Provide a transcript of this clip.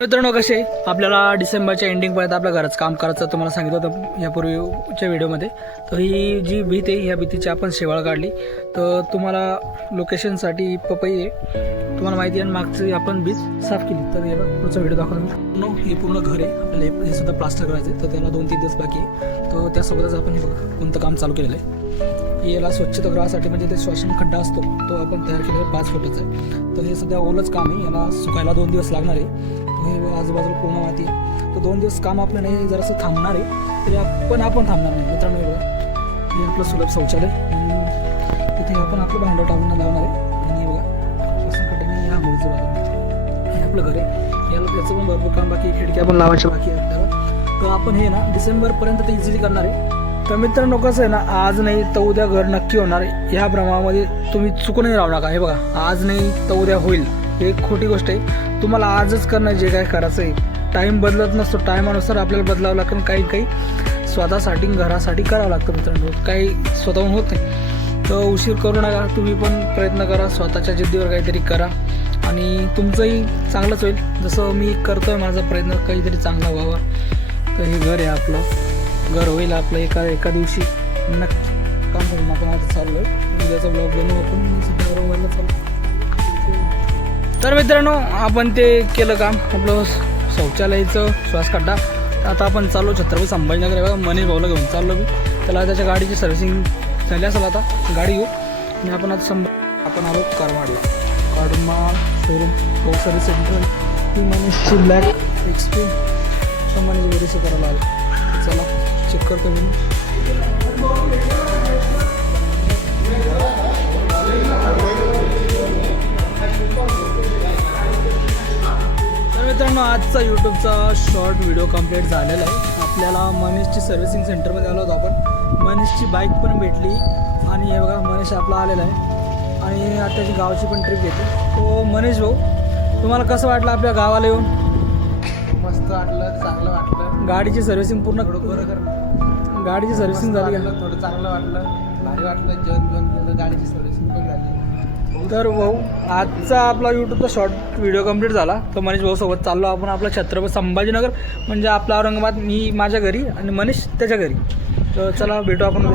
मित्रांनो, कसे आपल्याला डिसेंबरच्या एंडिंगपर्यंत आपल्या घराचं काम करायचं तुम्हाला सांगितलं होतं यापूर्वीच्या व्हिडिओमध्ये. तर ही जी भीत आहे ह्या भीतीची आपण शेवाळ काढली. तर तुम्हाला लोकेशनसाठी पपई आहे तुम्हाला माहिती आहे, मागची आपण भीत साफ केली. तर हे बघ पुढचा व्हिडिओ दाखवतो. हे पूर्ण घर आहे आपल्याला, हे सुद्धा प्लास्टर करायचं आहे. तर त्याला 2-3 दिवस बाकी आहे. तर त्यासोबतच आपण हे बघा कोणतं काम चालू केलेलं आहे. याला स्वच्छतागृहासाठी म्हणजे ते श्वसन खड्डा असतो तो आपण तयार केलेला 5 फुटाचा आहे. तर हे सध्या ओलंच काम आहे, याला सुकायला 2 दिवस लागणार आहे. हे आजूबाजूला पूर्ण माती आहे. तर 2 दिवस काम आपलं नाही जरासं थांबणार आहे, तरी आपण थांबणार नाही मित्रांनो. हे आपलं सुलभ शौचालय आणि तिथे आपण आपलं भांडं टाकून लावणार आहे. आणि हे बघा असं कट्याने या होळीचं बाजूला हे आपलं घर आहे. याला त्याचं पण भरपूर काम बाकी, खिडक्या पण लावायच्या बाकी आहे आपल्याला. तर आपण हे ना डिसेंबरपर्यंत ते इझिली करणार आहे. तर मित्रांनो, कसं आहे ना, आज नाही तर उद्या घर नक्की होणार. ह्या भ्रमामध्ये तुम्ही चुकूनही राहू नका. हे बघा, आज नाही तर उद्या होईल हे खोटी गोष्ट आहे. तुम्हाला आजच करणं जे काय करायचं आहे. टाईम बदलत नसतो, टायमानुसार आपल्याला बदलावं लागतं. काही स्वतःसाठी घरासाठी करावं लागतं मित्रांनो, काही स्वतःहून होत नाही. तर उशीर करू नका, तुम्ही पण प्रयत्न करा, स्वतःच्या जिद्दीवर काहीतरी करा आणि तुमचंही चांगलंच होईल. जसं मी करतो आहे माझा प्रयत्न काहीतरी चांगला व्हावा. तर हे घर आहे आपलं, घर होईल आपलं एका दिवशी नक्की. काम करून आपण आता चाललो आहे, उद्याचा ब्लॉग बनवू आपण सध्या मोबाईलला चालू. तर मित्रांनो, आपण ते केलं काम आपलं शौचालयाचं श्वास खड्डा. आता आपण चाललो छत्रपती संभाजीनगर. बघा मनीष भाऊला घेऊन चाललो मी, त्याला त्याच्या गाडीची सर्व्हिसिंग झाली असेल. आता गाडी घेऊ आणि आपण आता आपण आलो कारमाड शोरूम भाऊ सर्व्हिस सेंटर. ती मनीषची ब्लॅक एक्सपी मनीष व्हेरिफाय करायला आलो. चला चेक करतो मी. मित्रांनो, आजचा यूट्यूबचा शॉर्ट व्हिडिओ कंप्लीट झालेला आहे. आपल्याला मनीषची सर्व्हिसिंग सेंटरमध्ये आलो होतो आपण. मनीषची बाईक पण भेटली आणि हे बघा मनीष आपला आलेला आहे आणि आता त्याची गावाची पण ट्रिप घेते. तो मनीष भाऊ, तुम्हाला कसं वाटलं आपल्या गावाला येऊन? मस्त वाटलं, चांगलं वाटलं. गाडीची सर्व्हिसिंग पूर्ण गाडीची सर्व्हिसिंग झाली का? थोडं चांगलं वाटलं, भारी वाटलं. जेवण गाडीची सर्व्हिसिंग पण झाली. तर भाऊ, आजचा आपला यूट्यूबचा शॉर्ट व्हिडिओ कंप्लीट झाला. तर मनीष भाऊ सोबत चाललो आपण आपला छत्रपती संभाजीनगर म्हणजे आपला औरंगाबाद. मी माझ्या घरी आणि मनीष त्याच्या घरी. तर चला भेटू आपण.